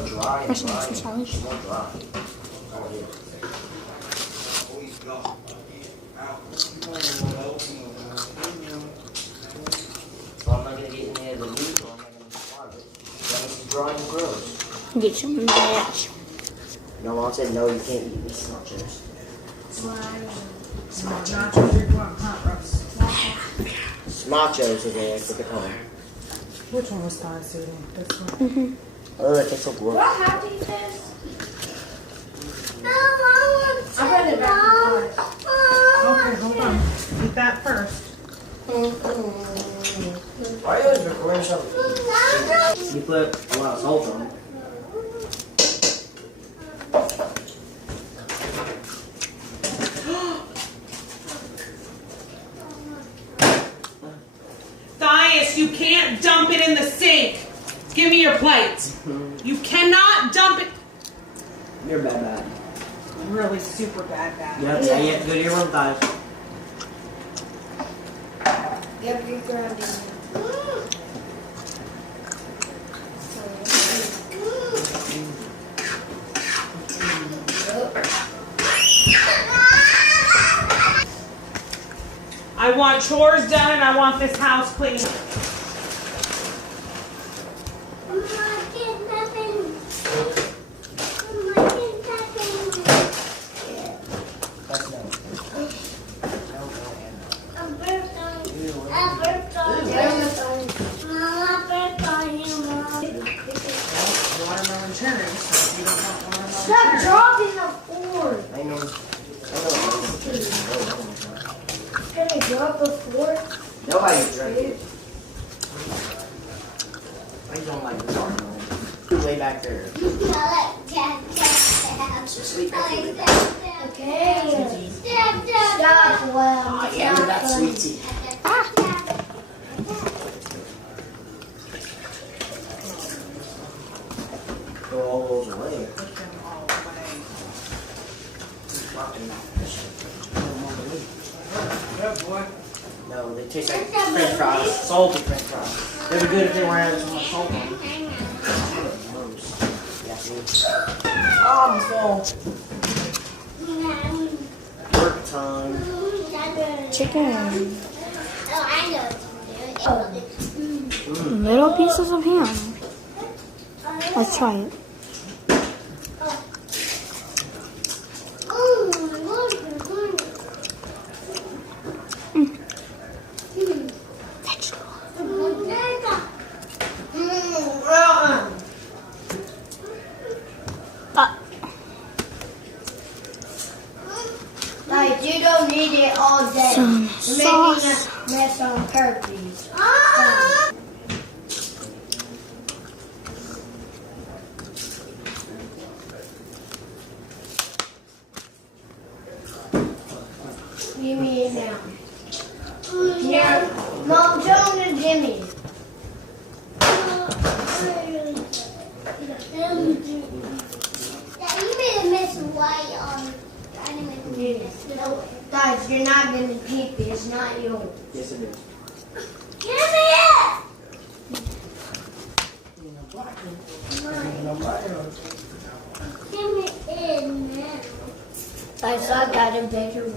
more dry and dry. Some challenge. It's more dry. Oh, yeah. So I'm not going to get any of the meat or I'm not going to swallow it. That is dry and gross. Get some mash. No, Mom said no, you can't eat these nachos. Nachos, you're going hot roast. Smachos today, I took it home. Which one was Thai soothing? This one? Oh, that tastes so good. Do I have to eat this? I put it back in the pot. Okay, hold on. Eat that first. Why are you always recording something? You put a lot of salt on it. Thias, you can't dump it in the sink. Give me your plate. You cannot dump it. You're bad. Really super bad. You have to go to your room, guys. Yep, you're grounding. I want chores done and I want this house clean. Watermelon cherries. You don't want watermelon Stop cherries. dropping the fork. I know. Can I drop the fork? Nobody drank it. I don't like the watermelon. Way back there. Just leave that for me. Okay. Stop, well. Oh, yeah, look at that sweetie. Throw all those away. Put them all away. Good boy. No, they taste like French fries. Salty French fries. They'd be good if they weren't having so much salt on them. Oh, I'm full. Work time. Chicken. Oh, I know. Little pieces of ham. Let's try it. Like, you don't need it all day. Some You're making sauce. a mess on purpose. Give me it now. Yeah. Mom, show him to Jimmy. You made a mess of white on. Guys, you're not gonna keep it. It's not yours. Yes, it is. Give me it! Give me it now. I saw that in bedroom.